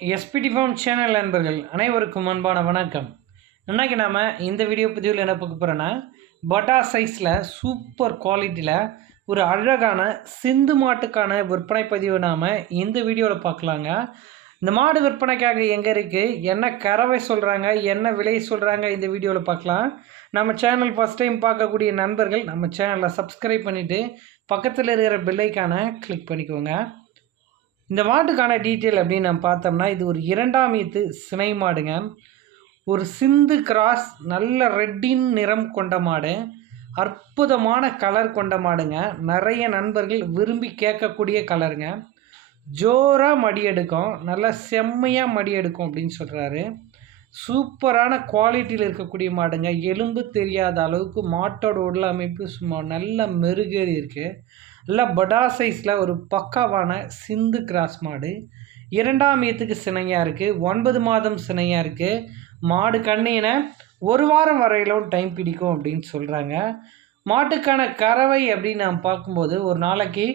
SPD form channel நண்பர்கள் அனைவருக்கும் அன்பான வணக்கம். இன்னைக்கு நாம் இந்த வீடியோ பதிவில் என்ன பார்க்க போகிறோன்னா பட்டா சைஸில் சூப்பர் குவாலிட்டியில் ஒரு அழகான சிந்து மாட்டுக்கான விற்பனை பதிவு நாம் இந்த வீடியோவில் பார்க்கலாங்க. இந்த மாடு விற்பனைக்காக எங்கே இருக்குது என்ன கறவை சொல்கிறாங்க என்ன விலை சொல்கிறாங்க இந்த வீடியோவில் பார்க்கலாம். நம்ம சேனல் ஃபஸ்ட் டைம் பார்க்கக்கூடிய நண்பர்கள் நம்ம சேனலை சப்ஸ்கிரைப் பண்ணிவிட்டு பக்கத்தில் இருக்கிற பெல்லைக்கான கிளிக் பண்ணிக்கோங்க. இந்த மாட்டுக்கான டீட்டெயில் அப்படின்னு நம்ம பார்த்தோம்னா இது ஒரு இரண்டாம் ஈத்து சினை மாடுங்க. ஒரு சிந்து கிராஸ் நல்ல ரெட்டின் நிறம் கொண்ட மாடு. அற்புதமான கலர் கொண்ட மாடுங்க. நிறைய நண்பர்கள் விரும்பி கேட்கக்கூடிய கலருங்க ஜோராக மடி எடுக்கும். நல்லா செம்மையாக மடி எடுக்கும் அப்படின்னு சொல்கிறாரு சூப்பரான குவாலிட்டியில் இருக்கக்கூடிய மாடுங்க. எலும்பு தெரியாத அளவுக்கு மாட்டோட உடல் அமைப்பு சும்மா நல்ல மெருகேறி இருக்குது நல்லா படா சைஸில் ஒரு பக்காவான சிந்து கிராஸ் மாடு. இரண்டாம் ஏத்துக்கு சினையாக இருக்குது ஒன்பது மாதம் சினையாக இருக்குது மாடு கண்ணின ஒரு வாரம் வரையிலும் டைம் பிடிக்கும் அப்படின்னு சொல்கிறாங்க மாட்டுக்கான கறவை அப்படின்னு நாம் பார்க்கும்போது ஒரு நாளைக்கு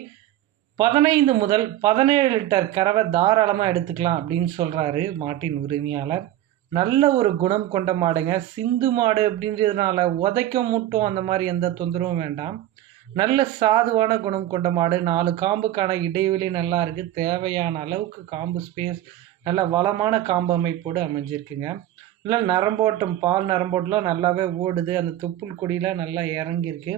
பதினைந்து முதல் பதினேழு லிட்டர் கறவை தாராளமாக எடுத்துக்கலாம் அப்படின்னு சொல்கிறாரு மாட்டின் உரிமையாளர். நல்ல ஒரு குணம் கொண்ட மாடுங்க. சிந்து மாடு அப்படின்றதுனால உதைக்க முட்டும் அந்த மாதிரி எந்த தொந்தரவும் வேண்டாம். நல்ல சாதுவான குணம் கொண்ட மாடு. நாலு காம்புக்கான இடைவெளி நல்லா இருக்குது தேவையான அளவுக்கு காம்பு ஸ்பேஸ் நல்ல வளமான காம்பு அமைப்போடு அமைஞ்சிருக்குங்க. நல்லா நரம்போட்டம் பால் நரம்போட்டெலாம் நல்லாவே ஓடுது. அந்த தொப்புள் கொடியெலாம் நல்லா இறங்கியிருக்கு.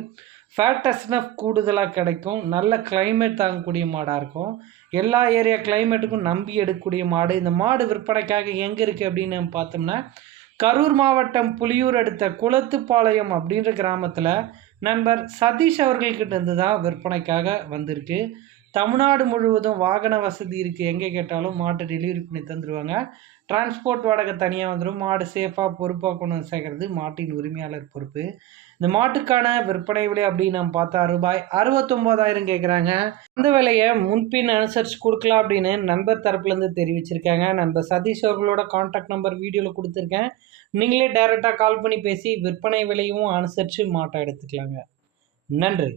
ஃபேட்டஸ்னப் கூடுதலாக கிடைக்கும். நல்ல கிளைமேட் தாங்கக்கூடிய மாடாக இருக்கும். எல்லா ஏரியா கிளைமேட்டுக்கும் நம்பி எடுக்கக்கூடிய மாடு. இந்த மாடு விற்பனைக்காக எங்கே இருக்குது அப்படின்னு பார்த்தோம்னா கரூர் மாவட்டம் புலியூர் அடுத்த குளத்துப்பாளையம் அப்படின்ற கிராமத்தில் நண்பர் சதீஷ் அவர்கள்கிட்ட இருந்து தான் விற்பனைக்காக வந்திருக்கு. தமிழ்நாடு முழுவதும் வாகன வசதி இருக்குது எங்கே கேட்டாலும் மாட்டை டெலிவரி பண்ணி தந்துடுவாங்க டிரான்ஸ்போர்ட் வாடகை தனியாக வந்துடும் மாடு சேஃபாக பொறுப்பாக கொண்டு வந்து சேர்க்கறது மாட்டின் உரிமையாளர் பொறுப்பு. இந்த மாட்டுக்கான விற்பனை விலை அப்படின்னு நம்ம பார்த்தா ரூபாய் அறுபத்தொம்போதாயிரம் கேட்குறாங்க. அந்த விலையை முன்பின் அனுசரித்து கொடுக்கலாம் அப்படின்னு நண்பர் தரப்புலேருந்து தெரிவிச்சிருக்காங்க. நண்பர் சதீஷ் அவர்களோட கான்டாக்ட் நம்பர் வீடியோவில் கொடுத்துருக்கேன். நீங்களே டைரெக்டாக கால் பண்ணி பேசி விற்பனை விலையும் அனுசரித்து மாட்டை எடுத்துக்கலாங்க. நன்றி.